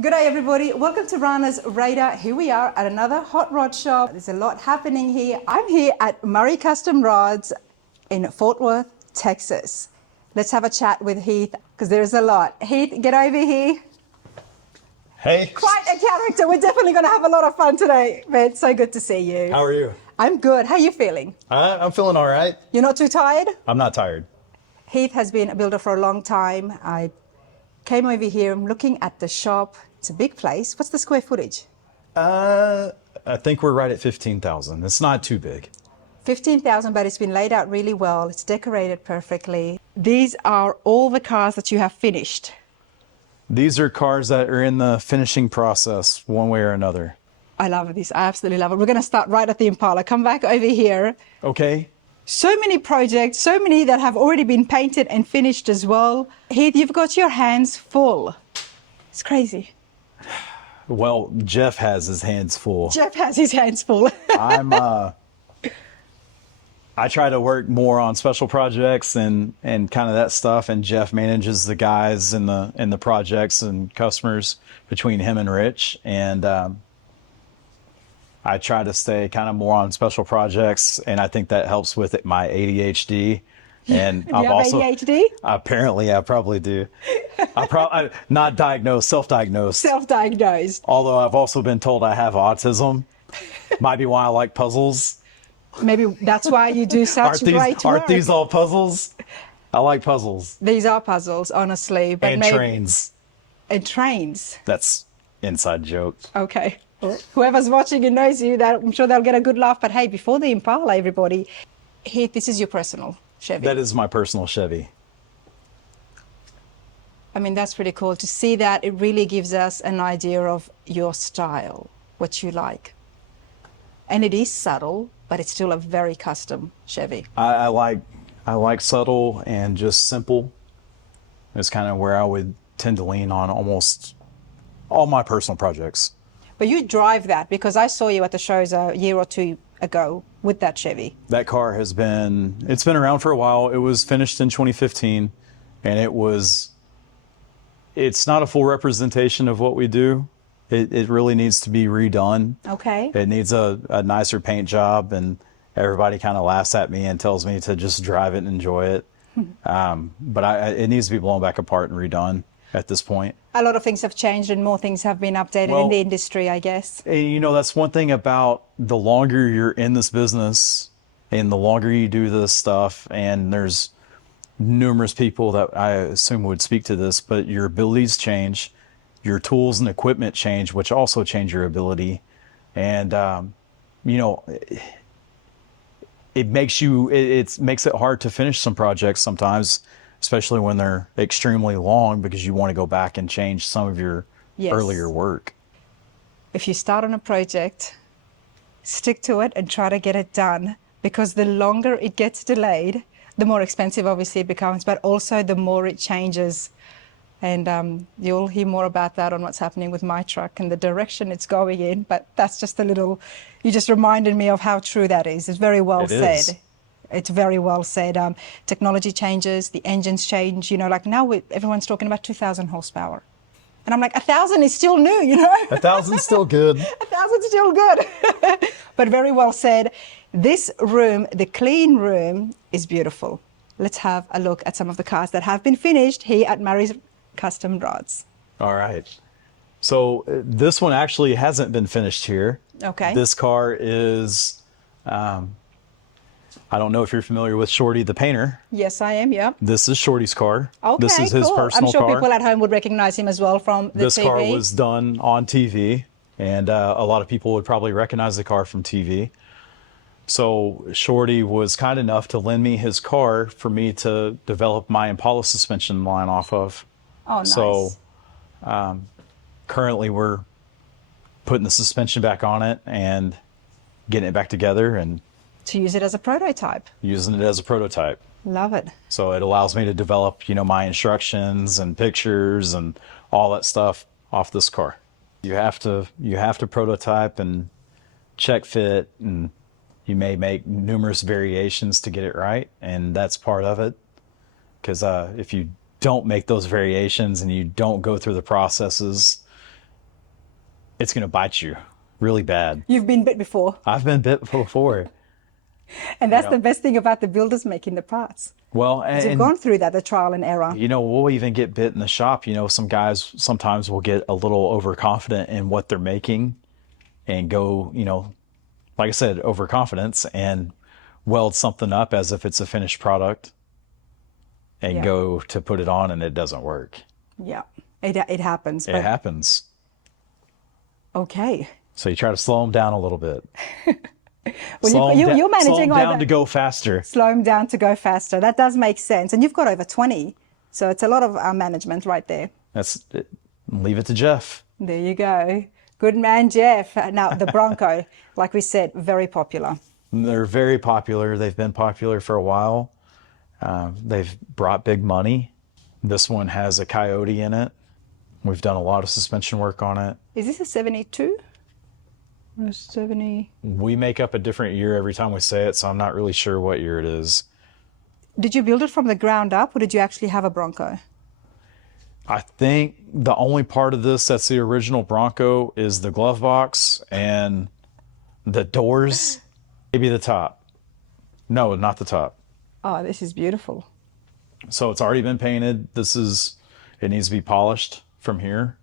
Good day, everybody. Welcome to Rana's Radar. Here we are at another hot rod shop. There's a lot happening here. I'm here at Murray Custom Rods in Fort Worth, Texas. Let's have a chat with Heath because there's a lot. Heath, get over here. Hey. Quite a character. We're definitely going to have a lot of fun today. But it's so good to see you. How are you? I'm good. How are you feeling? I'm feeling all right. You're not too tired? I'm not tired. Heath has been a builder for a long time. I came over here. I'm looking at the shop. It's a big place. What's the square footage? I think we're right at 15,000. It's not too big. 15,000, but it's been laid out really well. It's decorated perfectly. These are all the cars that you have finished. These are cars that are in the finishing process one way or another. I love this. I absolutely love it. We're going to start right at the Impala. Come back over here. Okay. So many projects, so many that have already been painted and finished as well. Heath, you've got your hands full. It's crazy. Well, Jeff has his hands full. Jeff has his hands full. I try to work more on special projects and kind of that stuff, and Jeff manages the guys in the projects and customers between him and Rich, and I try to stay kind of more on special projects, and I think that helps with it, my ADHD. And Do you have ADHD? Apparently, I probably do. I'm not diagnosed, self-diagnosed. Self-diagnosed. Although I've also been told I have autism. Might be why I like puzzles. Maybe that's why you do such great work. Aren't these all puzzles? I like puzzles. These are puzzles, honestly. But And trains. And trains. That's inside joke. Okay. Well, whoever's watching and knows you, that I'm sure they'll get a good laugh. But hey, before the Impala, everybody, Heath, this is your personal Chevy. That is my personal Chevy. I mean, that's pretty cool to see that. It really gives us an idea of your style, what you like. And it is subtle, but it's still a very custom Chevy. I like subtle and just simple. It's kind of where I would tend to lean on almost all my personal projects. But you drive that because I saw you at the shows a year or two ago with that Chevy. That car it's been around for a while. It was finished in 2015, and it's not a full representation of what we do. It really needs to be redone. Okay. It needs a nicer paint job, and everybody kind of laughs at me and tells me to just drive it and enjoy it. But it needs to be blown back apart and redone at this point. A lot of things have changed and more things have been updated in the industry, I guess. You know, that's one thing about the longer you're in this business and the longer you do this stuff, and there's numerous people that I assume would speak to this, but your abilities change, your tools and equipment change, which also change your ability. And, you know, it makes it hard to finish some projects sometimes, especially when they're extremely long, because you want to go back and change some of your earlier work. If you start on a project, stick to it and try to get it done, because the longer it gets delayed, the more expensive obviously it becomes, but also the more it changes. And you'll hear more about that on what's happening with my truck and the direction it's going in. But that's just you just reminded me of how true that is. It's very well said. It's very well said. Technology changes, the engines change. You know, like now everyone's talking about 2,000 horsepower. And I'm like, 1,000 is still new, you know? 1,000's still good. 1,000's still good. But very well said. This room, the clean room, is beautiful. Let's have a look at some of the cars that have been finished here at Murray's Custom Rods. All right. So this one actually hasn't been finished here. Okay. This car is... I don't know if you're familiar with Shorty the painter. Yes, I am, yeah. This is Shorty's car. Okay, this is his cool. personal car. I'm sure people at home would recognize him as well from the this TV. This car was done on TV, and a lot of people would probably recognize the car from TV. So Shorty was kind enough to lend me his car for me to develop my Impala suspension line off of. Oh, nice. So currently we're putting the suspension back on it and getting it back together and to use it as a prototype. Using it as a prototype. Love it. So it allows me to develop, you know, my instructions and pictures and all that stuff off this car. You have to prototype and check fit, and you may make numerous variations to get it right, and that's part of it. Because if you don't make those variations and you don't go through the processes, it's going to bite you really bad. You've been bit before. I've been bit before. And that's Yeah. the best thing about the builders making the parts. Well, 'Cause you've and gone through that, the trial and error. we'll even get bit in the shop. Some guys sometimes will get a little overconfident in what they're making and go, like I said, overconfidence and weld something up as if it's a finished product and Yeah. go to put it on and it doesn't work. Yeah, it happens. It But happens. okay. So you try to slow them down a little bit. Well, Slow 'em you're managing slow 'em all down that. to go faster. Slow them down to go faster. That does make sense. And you've got over 20. So it's a lot of management right there. That's it. Leave it to Jeff. There you go. Good man, Jeff. Now, the Bronco, like we said, very popular. They're very popular. They've been popular for a while. They've brought big money. This one has a Coyote in it. We've done a lot of suspension work on it. Is this a 72? Or 70? We make up a different year every time we say it, so I'm not really sure what year it is. Did you build it from the ground up, or did you actually have a Bronco? I think the only part of this that's the original Bronco is the glove box and the doors, maybe the top. No, not the top. Oh, this is beautiful. So it's already been painted. It needs to be polished from here.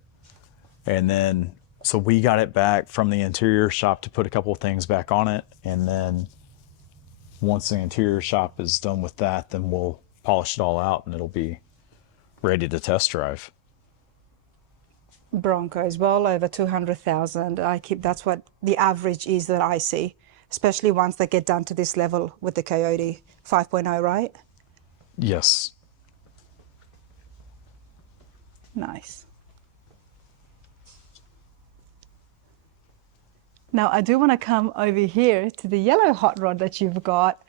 And then, so we got it back from the interior shop to put a couple of things back on it. And then once the interior shop is done with that, then we'll polish it all out and it'll be ready to test drive. Broncos, well over 200,000. That's what the average is that I see, especially once they get down to this level with the Coyote 5.0, right? Yes. Nice. Now, I do want to come over here to the yellow hot rod that you've got.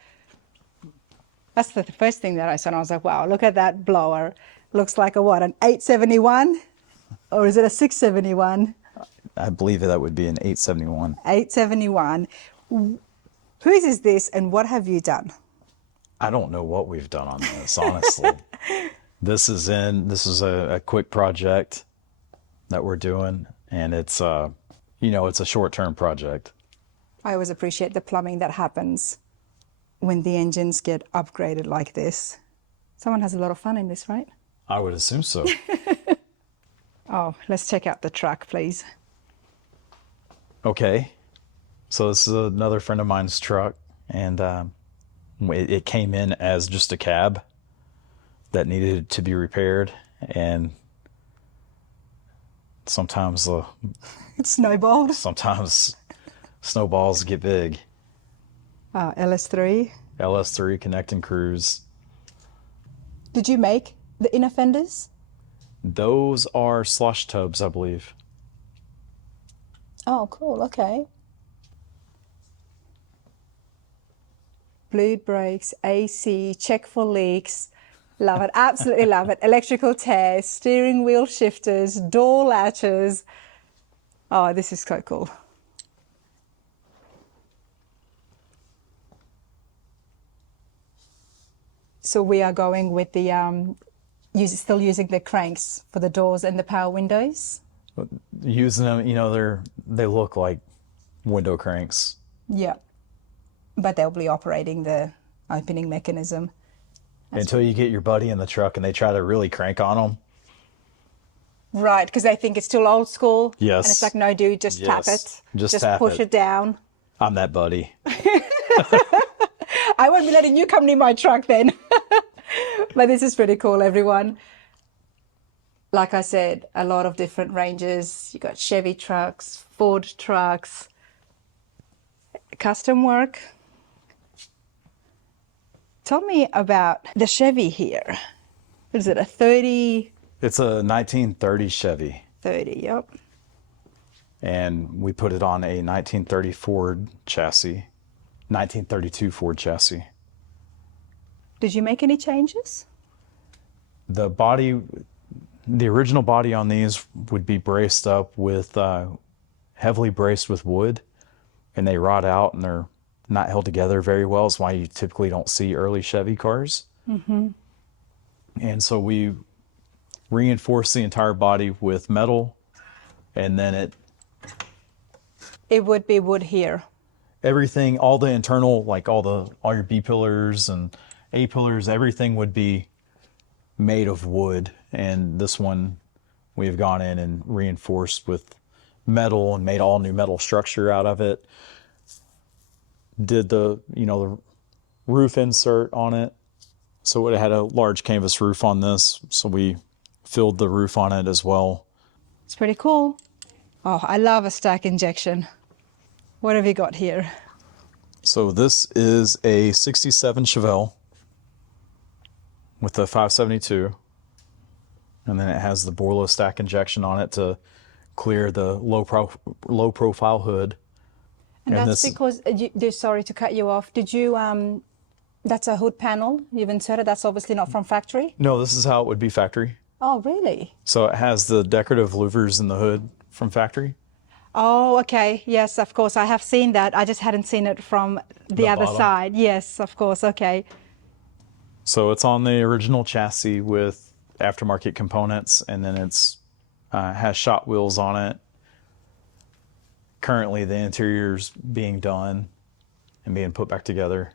That's the first thing that I saw, and I was like, wow, look at that blower. Looks like an 871? Or is it a 671? I believe that would be an 871. 871. Whose is this, and what have you done? I don't know what we've done on this, honestly. This is a quick project that we're doing, and it's it's a short-term project. I always appreciate the plumbing that happens when the engines get upgraded like this. Someone has a lot of fun in this, right? I would assume so. Oh, let's check out the truck, please. Okay. So this is another friend of mine's truck, and it came in as just a cab that needed to be repaired, and sometimes It snowballed. sometimes snowballs get big. LS3. LS3 Connect and Cruise. Did you make the inner fenders? Those are slush tubs, I believe. Oh, cool. Okay. Bleed brakes, AC, check for leaks. Love it. Absolutely love it. Electrical tears, steering wheel shifters, door latches. Oh, this is so cool. So we are going with the, still using the cranks for the doors and the power windows? Using them, they look like window cranks. Yeah. But they'll be operating the opening mechanism. Until you get your buddy in the truck and they try to really crank on them. Right, because they think it's still old school. Yes. And it's like, no, dude, just tap Yes. it. Just tap push it down. I'm that buddy. I won't be letting you come near my truck then. But this is pretty cool, everyone. Like I said, a lot of different ranges. You got Chevy trucks, Ford trucks, custom work. Tell me about the Chevy here. What is it, a 30? It's a 1930 Chevy. 30, yep. And we put it on a 1930 Ford chassis, 1932 Ford chassis. Did you make any changes? The original body on these would be braced up with, heavily braced with wood, and they rot out and they're not held together very well. It's why you typically don't see early Chevy cars. Mm-hmm. And so we reinforced the entire body with metal, and then it It would be wood here. Everything, all the internal, like all your B pillars and A pillars, everything would be made of wood. And this one we have gone in and reinforced with metal and made all new metal structure out of it. Did the roof insert on it. So it had a large canvas roof on this. So we filled the roof on it as well. It's pretty cool. Oh, I love a stack injection. What have you got here? So this is a 67 Chevelle with a 572. And then it has the Borla stack injection on it to clear the low profile hood. And that's because, sorry to cut you off, did you, that's a hood panel you've inserted, that's obviously not from factory? No, this is how it would be factory. Oh, really? So it has the decorative louvers in the hood from factory. Oh, okay. Yes, of course. I have seen that. I just hadn't seen it from the other bottom. side. Yes, of course. Okay. So it's on the original chassis with aftermarket components, and then it's has shot wheels on it. Currently, the interior's being done and being put back together.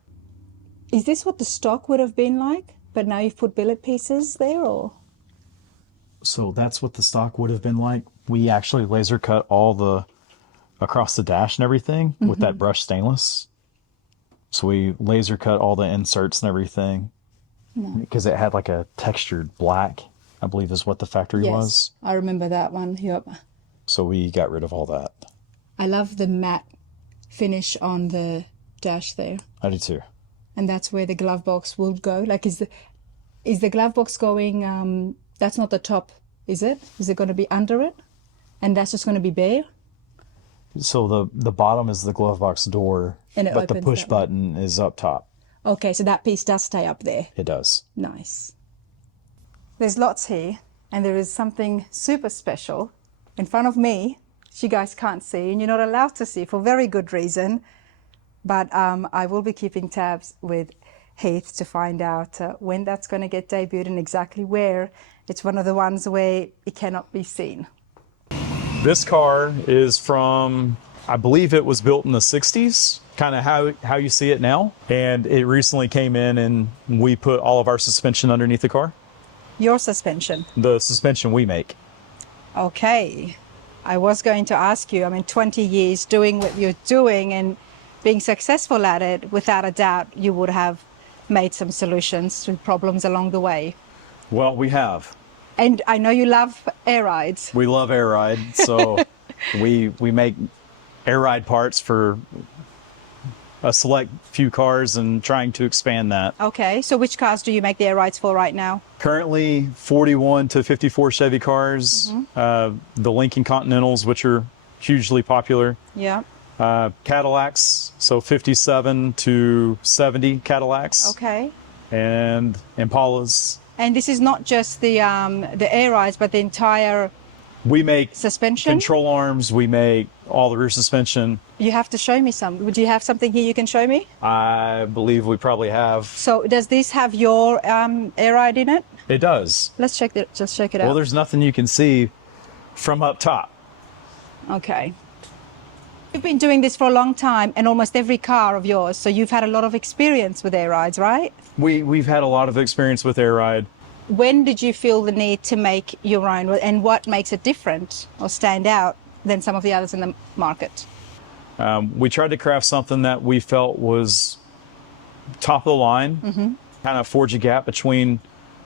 Is this what the stock would have been like? But now you've put billet pieces there, or? So that's what the stock would have been like. We actually laser cut all the across the dash and everything with that brushed stainless. So we laser cut all the inserts and everything because it had like a textured black, I believe is what the factory was. I remember that one. Yep. So we got rid of all that. I love the matte finish on the dash there. I do too. And that's where the glove box will go. Like, is the glove box going? That's not the top, is it? Is it going to be under it? And that's just going to be bare? So the bottom is the glove box door, And it but the opens push that way. button is up top. Okay, so that piece does stay up there. It does. Nice. There's lots here, and there is something super special in front of me, which you guys can't see, and you're not allowed to see for very good reason. But I will be keeping tabs with Heath to find out when that's going to get debuted and exactly where. It's one of the ones where it cannot be seen. This car is from, I believe it was built in the 60s, kind of how you see it now. And it recently came in and we put all of our suspension underneath the car. Your suspension. The suspension we make. Okay. I was going to ask you, 20 years doing what you're doing and being successful at it, without a doubt, you would have made some solutions to problems along the way. Well, we have. And I know you love air rides. We love air ride, so we make air ride parts for a select few cars and trying to expand that. Okay, so which cars do you make the air rides for right now? Currently 41 to 54 Chevy cars, the Lincoln Continentals, which are hugely popular. Yeah. Cadillacs, so 57 to 70 Cadillacs. Okay. And Impalas. And this is not just the air rides, but the entire We make suspension? control arms, we make all the rear suspension. You have to show me some. Would you have something here you can show me? I believe we probably have. So does this have your air ride in it? It does. Let's check it. Just check it Well, out. there's nothing you can see from up top. Okay. You've been doing this for a long time, and almost every car of yours, so you've had a lot of experience with air rides, right? We've had a lot of experience with air ride. When did you feel the need to make your own, and what makes it different or stand out than some of the others in the market? We tried to craft something that we felt was top of the line, kind of forge a gap between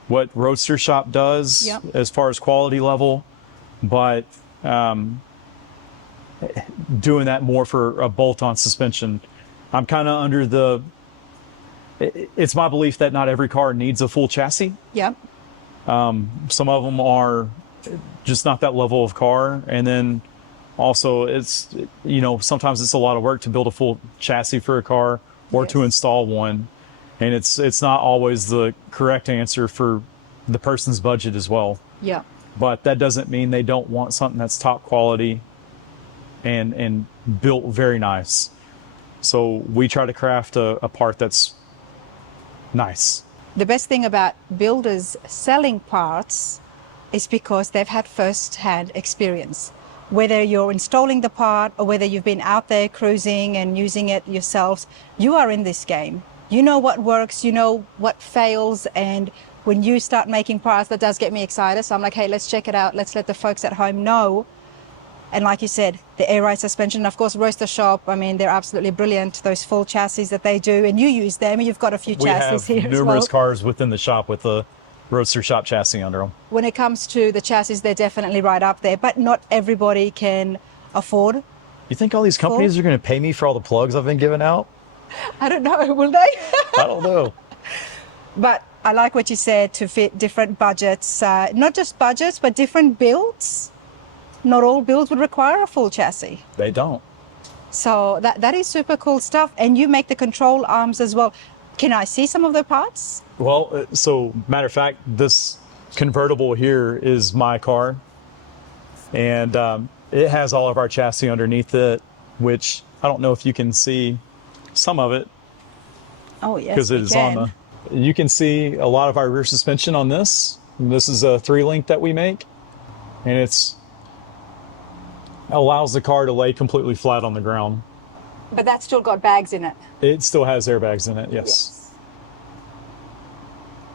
what Roadster Shop does Yep. as far as quality level, but doing that more for a bolt-on suspension. I'm kind of under the, it's my belief that not every car needs a full chassis. Yeah. Some of them are just not that level of car. And then also it's, sometimes it's a lot of work to build a full chassis for a car or to Yes. install one. And it's not always the correct answer for the person's budget as well. Yeah. But that doesn't mean they don't want something that's top quality and built very nice. So we try to craft a part that's nice. The best thing about builders selling parts is because they've had first-hand experience. whether you're installing the part or whether you've been out there cruising and using it yourselves, you are in this game. You know what works, you know what fails, and when you start making parts, that does get me excited. So I'm like, hey, let's check it out. Let's let the folks at home know. And like you said, the air ride suspension, of course, Roaster Shop, I mean, they're absolutely brilliant. Those full chassis that they do, and you use them, and you've got a few chassis here as well. Numerous cars within the shop with the Roadster Shop chassis under them. When it comes to the chassis, they're definitely right up there, but not everybody can afford. You think all these companies are going to pay me for all the plugs I've been giving out? I don't know, will they? I don't know. But I like what you said, to fit different budgets, not just budgets, but different builds. Not all builds would require a full chassis. They don't. So that is super cool stuff. And you make the control arms as well. Can I see some of the parts? Well, so matter of fact, this convertible here is my car. And it has all of our chassis underneath it, which I don't know if you can see some of it. Oh, yes, because it is on the. You can see a lot of our rear suspension on this. This is a 3-link that we make, and it's allows the car to lay completely flat on the ground. But that's still got bags in it. It still has airbags in it, yes.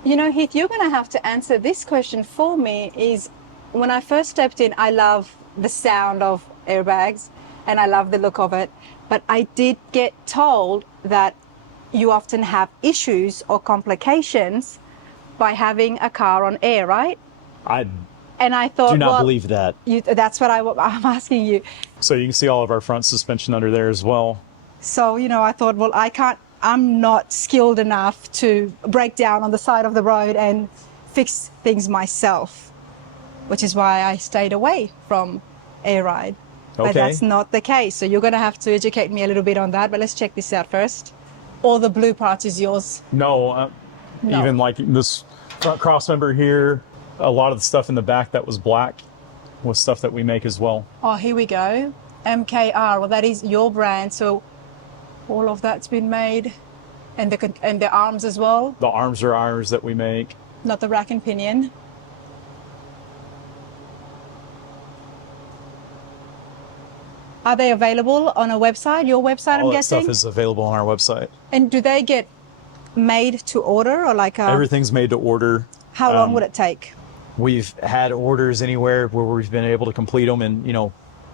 You know, Heath, you're going to have to answer this question for me. Is when I first stepped in, I love the sound of airbags and I love the look of it. But I did get told that you often have issues or complications by having a car on air, right? And I thought, do not believe that. That's what I'm asking you. So you can see all of our front suspension under there as well. So, you know, I thought, well, I'm not skilled enough to break down on the side of the road and fix things myself, which is why I stayed away from air ride. Okay. But that's not the case. So you're going to have to educate me a little bit on that. But let's check this out first. All the blue parts is yours? No. Even like this front cross member here, a lot of the stuff in the back that was black was stuff that we make as well. Oh, here we go. MKR. Well, that is your brand. So all of that's been made, and the arms as well. The arms are ours that we make. Not the rack and pinion. Are they available on a website? Your website, I'm guessing? All that stuff is available on our website. And do they get made to order, or like everything's made to order. How long would it take? We've had orders anywhere where we've been able to complete them in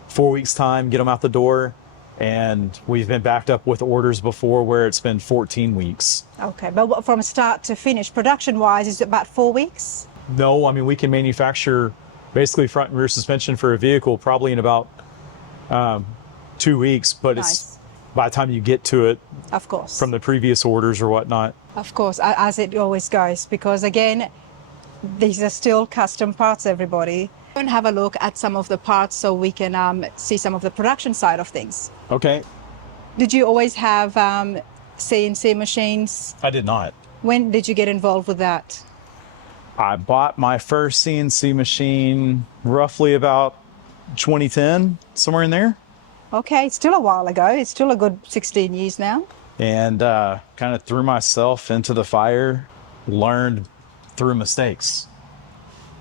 4 weeks time, get them out the door. And we've been backed up with orders before where it's been 14 weeks. Okay, but from start to finish, production-wise, is it about 4 weeks? No, I mean, we can manufacture basically front and rear suspension for a vehicle probably in about 2 weeks, but Nice. It's by the time you get to it, Of course. from the previous orders or whatnot. Of course, as it always goes, because again, these are still custom parts, everybody. And have a look at some of the parts so we can see some of the production side of things. Okay. Did you always have CNC machines? I did not. When did you get involved with that? I bought my first CNC machine roughly about 2010, somewhere in there. Okay, it's still a while ago. It's still a good 16 years now. And kind of threw myself into the fire, learned through mistakes.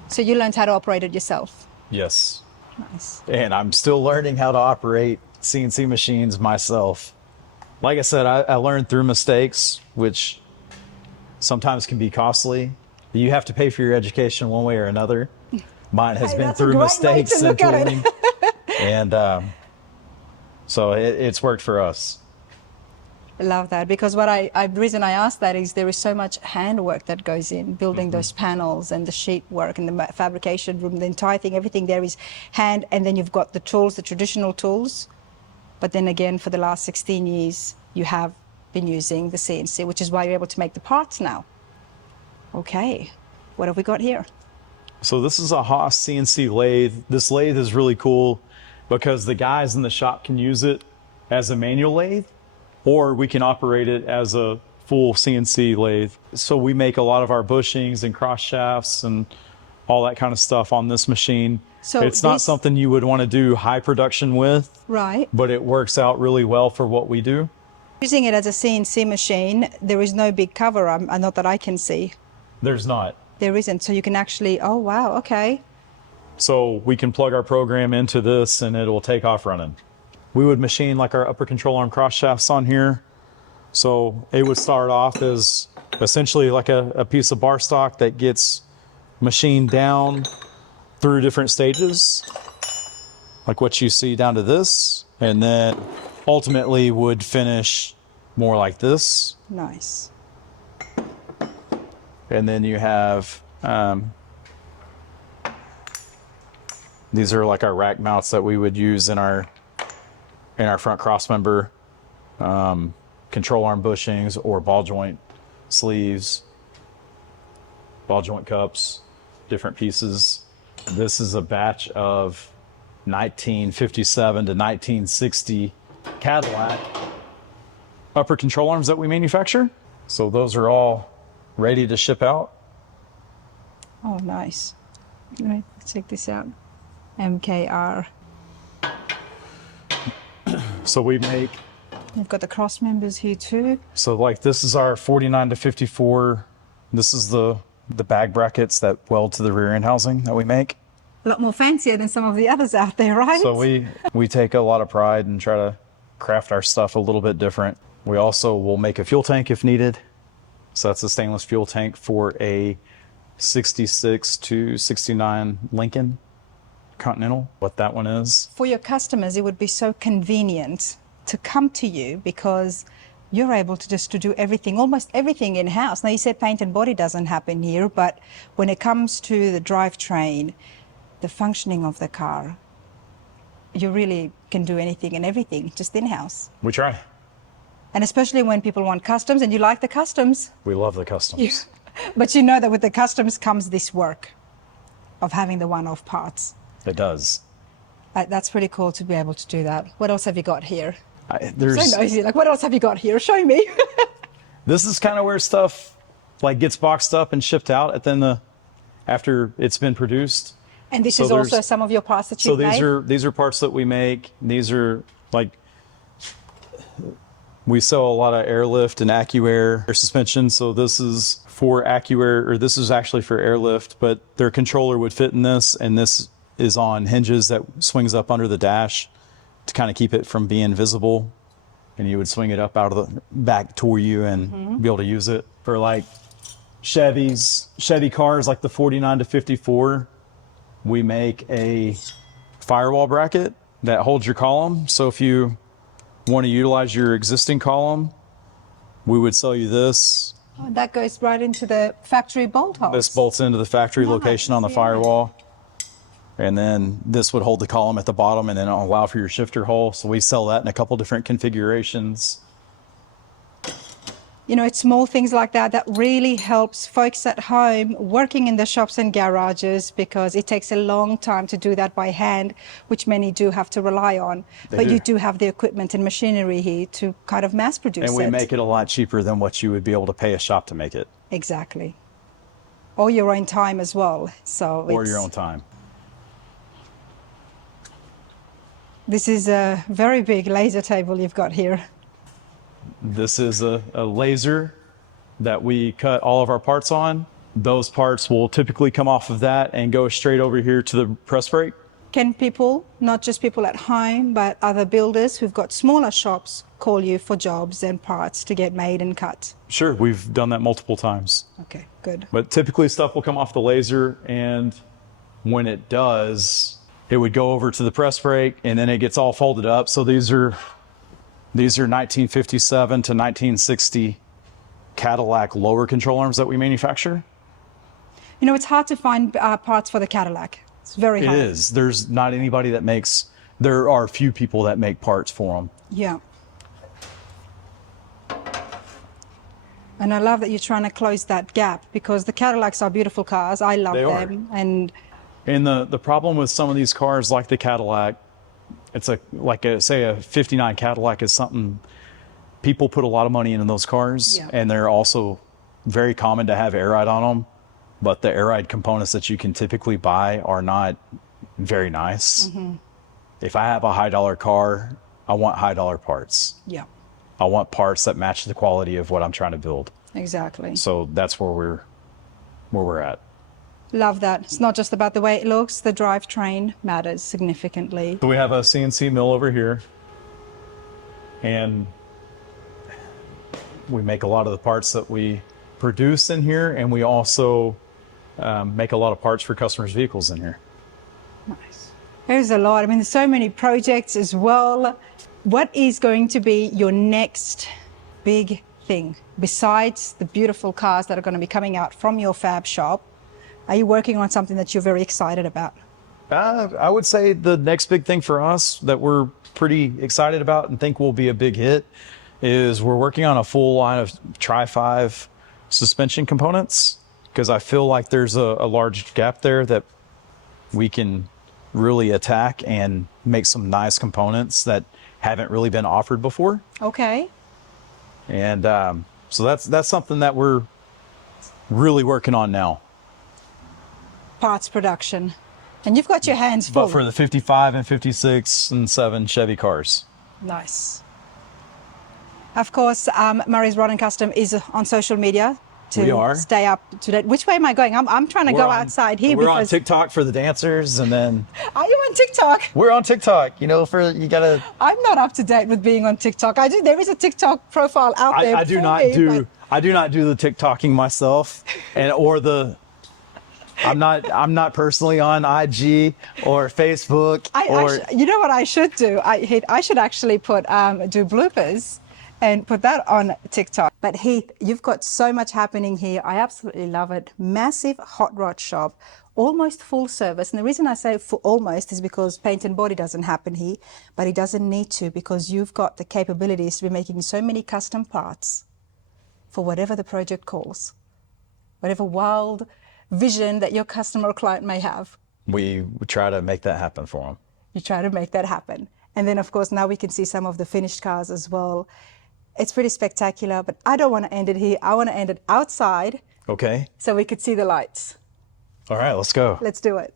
So you learned how to operate it yourself? Yes. Nice. And I'm still learning how to operate CNC machines myself. Like I said, I learned through mistakes, which sometimes can be costly. You have to pay for your education one way or another. Mine has Hey, been that's a through great way mistakes to and look at it. tooling. And so it's worked for us. I love that, because the reason I asked that is there is so much handwork that goes in building those panels and the sheet work and the fabrication room, the entire thing, everything there is hand, and then you've got the tools, the traditional tools. But then again, for the last 16 years, you have been using the CNC, which is why you're able to make the parts now. Okay, what have we got here? So this is a Haas CNC lathe. This lathe is really cool because the guys in the shop can use it as a manual lathe, or we can operate it as a full CNC lathe. So we make a lot of our bushings and cross shafts and all that kind of stuff on this machine. So it's not something you would want to do high production with, Right. but it works out really well for what we do. Using it as a CNC machine, there is no big cover, not that I can see. There's not. There isn't, so you can actually, oh wow, okay. So we can plug our program into this and it will take off running. We would machine like our upper control arm cross shafts on here. So it would start off as essentially like a piece of bar stock that gets machined down through different stages, like what you see down to this, and then ultimately would finish more like this. Nice. And then you have, these are like our rack mounts that we would use in our front crossmember, control arm bushings or ball joint sleeves, ball joint cups, different pieces. This is a batch of 1957 to 1960 Cadillac upper control arms that we manufacture. So those are all ready to ship out. Oh, nice. Let me check this out. MKR. So we make, We've got the cross members here too. so like this is our 49 to 54. This is the bag brackets that weld to the rear end housing that we make. A lot more fancier than some of the others out there, right? So we take a lot of pride and try to craft our stuff a little bit different. We also will make a fuel tank if needed. So that's a stainless fuel tank for a 66 to 69 Lincoln Continental, what that one is. For your customers, it would be so convenient to come to you because you're able to do everything, almost everything in-house. Now, you said paint and body doesn't happen here, but when it comes to the drivetrain, the functioning of the car, you really can do anything and everything just in-house. We try. And especially when people want customs, and you like the customs. We love the customs. But you know that with the customs comes this work of having the one-off parts. It does. That's pretty cool to be able to do that. What else have you got here? There's, So noisy. Like, what else have you got here? Show me. this is kind of where stuff like gets boxed up and shipped out at then after it's been produced. And this So is also there's- some of your parts that So you've made? these are parts that we make. These are like, we sell a lot of airlift and AccuAir suspension. So this is for AccuAir, or this is actually for airlift, but their controller would fit in this, and this is on hinges that swings up under the dash to kind of keep it from being visible. And you would swing it up out of the back toward you and be able to use it for like Chevy cars, like the 49 to 54. We make a firewall bracket that holds your column. So if you want to utilize your existing column, we would sell you this. Oh, that goes right into the factory bolt holes. This bolts into the factory Nice, location on the yeah. firewall. And then this would hold the column at the bottom and then it'll allow for your shifter hole. So we sell that in a couple different configurations. You know, it's small things like that that really helps folks at home working in the shops and garages, because it takes a long time to do that by hand, which many do have to rely on. They But do. you do have the equipment and machinery here to kind of mass produce it. And we make it a lot cheaper than what you would be able to pay a shop to make it. Exactly. Or your own time as well. So Or it's- your own time. This is a very big laser table you've got here. This is a laser that we cut all of our parts on. Those parts will typically come off of that and go straight over here to the press brake. Can people, not just people at home, but other builders who've got smaller shops, call you for jobs and parts to get made and cut? Sure, we've done that multiple times. Okay, good. But typically stuff will come off the laser, and when it does, it would go over to the press brake and then it gets all folded up. So these are 1957 to 1960 Cadillac lower control arms that we manufacture. You know, it's hard to find parts for the Cadillac. It's very It hard. is. There's not anybody that makes, there are a few people that make parts for them. Yeah. And I love that you're trying to close that gap, because the Cadillacs are beautiful cars. I love They are. them. And And the problem with some of these cars, like the Cadillac, it's say a 59 Cadillac is something people put a lot of money into those cars, Yeah. and they're also very common to have air ride on them. But the air ride components that you can typically buy are not very nice. If I have a high dollar car, I want high dollar parts. yeah, I want parts that match the quality of what I'm trying to build. exactly. So that's where we're at. Love that. It's not just about the way it looks, the drivetrain matters significantly. So we have a CNC mill over here, and we make a lot of the parts that we produce in here, and we also make a lot of parts for customers' vehicles in here. Nice. There's a lot. I mean, there's so many projects as well. What is going to be your next big thing besides the beautiful cars that are going to be coming out from your fab shop? Are you working on something that you're very excited about? I would say the next big thing for us that we're pretty excited about and think will be a big hit is we're working on a full line of Tri-5 suspension components, because I feel like there's a large gap there that we can really attack and make some nice components that haven't really been offered before. Okay. And so that's something that we're really working on now. Parts production. And you've got your hands full. But for the 55 and 56 and 7 Chevy cars. Nice. Of course, Murray's Rod and Custom is on social media to stay up to date. Which way am I going? I'm trying to go outside here. We're on TikTok for the dancers, and then... Are you on TikTok? We're on TikTok, you know, you gotta... I'm not up to date with being on TikTok. There is a TikTok profile out there. I do not do the TikToking myself, I'm not personally on IG or Facebook. You know what I should do? I should actually do bloopers and put that on TikTok. But Heath, you've got so much happening here. I absolutely love it. Massive hot rod shop, almost full service. And the reason I say for almost is because paint and body doesn't happen here, but it doesn't need to, because you've got the capabilities to be making so many custom parts for whatever the project calls, whatever wild vision that your customer or client may have. We try to make that happen for them. You try to make that happen. And then, of course, now we can see some of the finished cars as well. It's pretty spectacular, but I don't want to end it here. I want to end it outside. Okay. So we could see the lights. All right, let's go. Let's do it.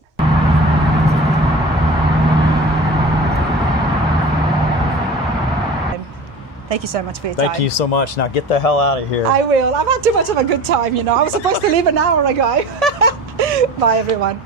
Thank you so much for your time. Thank you so much. Now get the hell out of here. I will. I've had too much of a good time, you know. I was supposed to leave an hour ago. Bye, everyone.